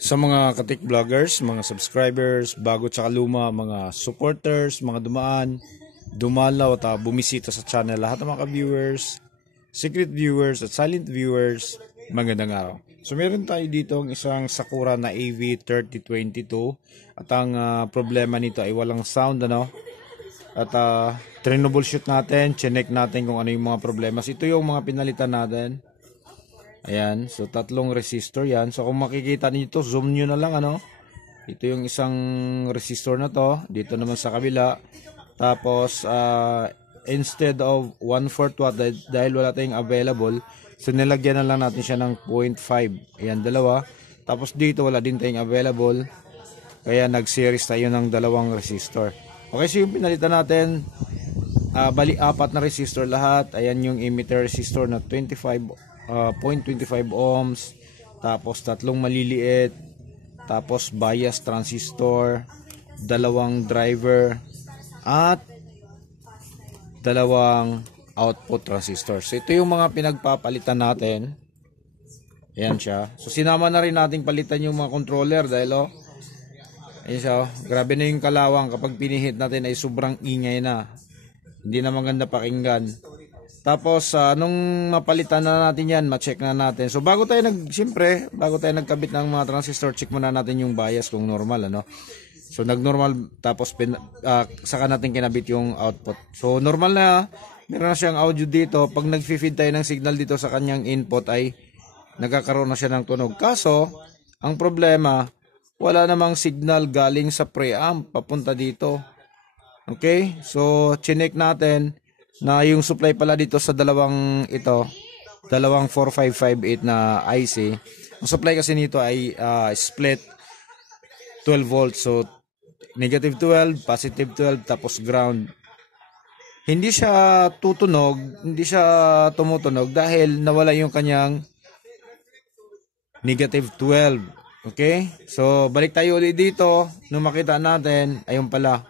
Sa mga katik vloggers, mga subscribers, bago tsaka luma, mga supporters, mga dumaan, dumalaw at bumisita sa channel, lahat ng mga viewers, secret viewers at silent viewers, magandang araw. So meron tayo dito ang isang Sakura na AV3022 at ang problema nito ay walang sound, ano? At troubleshoot natin, chinek natin kung ano yung mga problema. Ito yung mga pinalitan natin. Ayan, so tatlong resistor yan. So kung makikita niyo, zoom nyo na lang, ano. Ito yung isang resistor na to. Dito naman sa kabila. Tapos instead of 1/4 watt, dahil wala tayong available, so nilagyan na lang natin siya ng 0.5. Ayan, dalawa. Tapos dito wala din tayong available, kaya nag-series tayo ng dalawang resistor. Okay, so yung pinalitan natin, bali apat na resistor lahat. Ayan yung emitter resistor na 0.25 ohms, tapos tatlong maliliit, tapos bias transistor, dalawang driver, at dalawang output transistor. So ito yung mga pinagpapalitan natin. Ayan siya. So sinama na rin natin palitan yung mga controller dahil ayan siya, grabe na yung kalawang kapag pinihit natin ay sobrang ingay na. Hindi na maganda pakinggan. Tapos nung mapalitan na natin yan, ma-check na natin. So bago tayo nagkabit ng mga transistor, check muna natin yung bias kung normal, ano. So nag-normal, tapos saka natin kinabit yung output. So normal na, meron na siyang audio dito. Pag nag-feed tayo ng signal dito sa kanyang input ay nagkakaroon na siya ng tunog. Kaso, ang problema, wala namang signal galing sa preamp papunta dito. Okay? So chinek natin na yung supply pala dito sa dalawang 4558 na IC. Ang supply kasi nito ay split 12 volts. So negative 12, positive 12, tapos ground. Hindi siya tumutunog dahil nawala yung kanyang negative 12. Okay? So balik tayo ulit dito. Nung makita natin, ayun pala,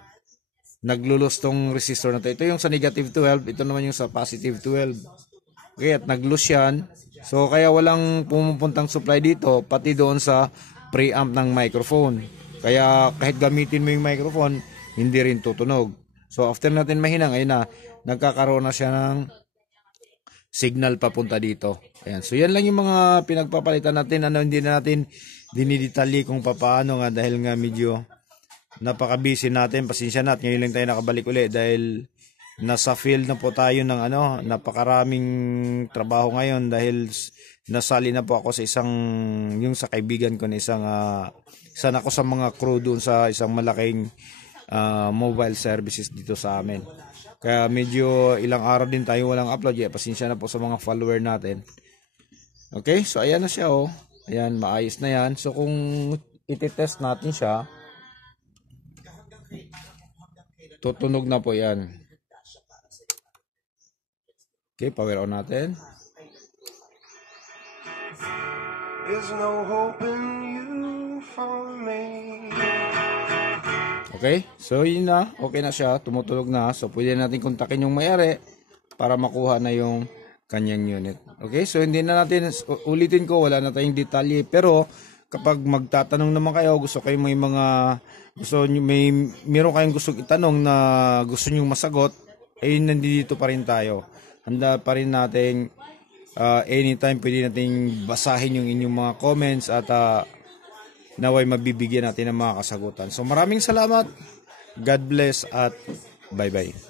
naglulos tong resistor na to. Ito yung sa negative 12, ito naman yung sa positive 12. Okay, at naglose yan. So kaya walang pumupuntang supply dito, pati doon sa preamp ng microphone. Kaya kahit gamitin mo yung microphone, hindi rin tutunog. So after natin mahinang, ayun na, nagkakaroon na siya ng signal papunta dito. Ayan. So yan lang yung mga pinagpapalitan natin. Hindi na natin dinidetalye kung paano nga dahil nga medyo napaka-busy natin. Pasensya na at ngayon lang tayo nakabalik ulit dahil nasa field na po tayo ng napakaraming trabaho ngayon dahil nasali na po ako sa yung sa kaibigan ko na isa ako sa mga crew doon sa isang malaking mobile services dito sa amin. Kaya medyo ilang araw din tayo walang upload. Pasensya na po sa mga follower natin. Okay, so ayan na siya, oh. Ayan, maayos na yan. So kung iti-test natin siya, tutunog na po yan. Okay, power on natin. There's no hope in you for me. Okay, so yun na. Okay na siya, tumutunog na. So pwede natin kontakin yung may-ari para makuha na yung kanyang unit. Okay, so hindi na natin ulitin ko, wala na tayong detalye. Pero kapag magtatanong naman kayo, gusto kayo meron kayong gustong itanong na gusto niyo masagot, ay nandito pa rin tayo. Handa pa rin nating anytime pwede nating basahin yung inyong mga comments at naway mabibigyan natin ng mga kasagutan. So maraming salamat. God bless at bye-bye.